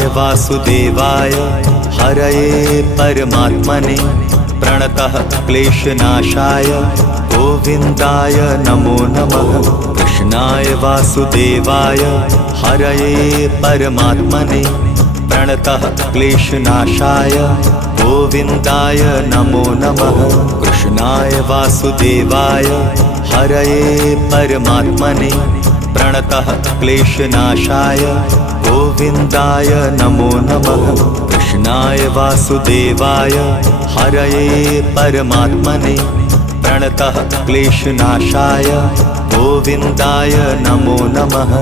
कृष्णाय वासुदेवाय हरये परमात्मने प्रणतः क्लेशनाशाय गोविन्दाय नमो नमः। कृष्णाय वासुदेवाय हरये परमात्मने प्रणतः क्लेशनाशाय गोविन्दाय नमो नमः। कृष्णाय वासुदेवाय हरये परमात्मने प्रणतः क्लेशनाशाय गोविन्दाय नमो नमः। कृष्णाय वासुदेवाय हरये परमात्मने प्रणतः क्लेशनाशाय गोविन्दाय नमो नमः।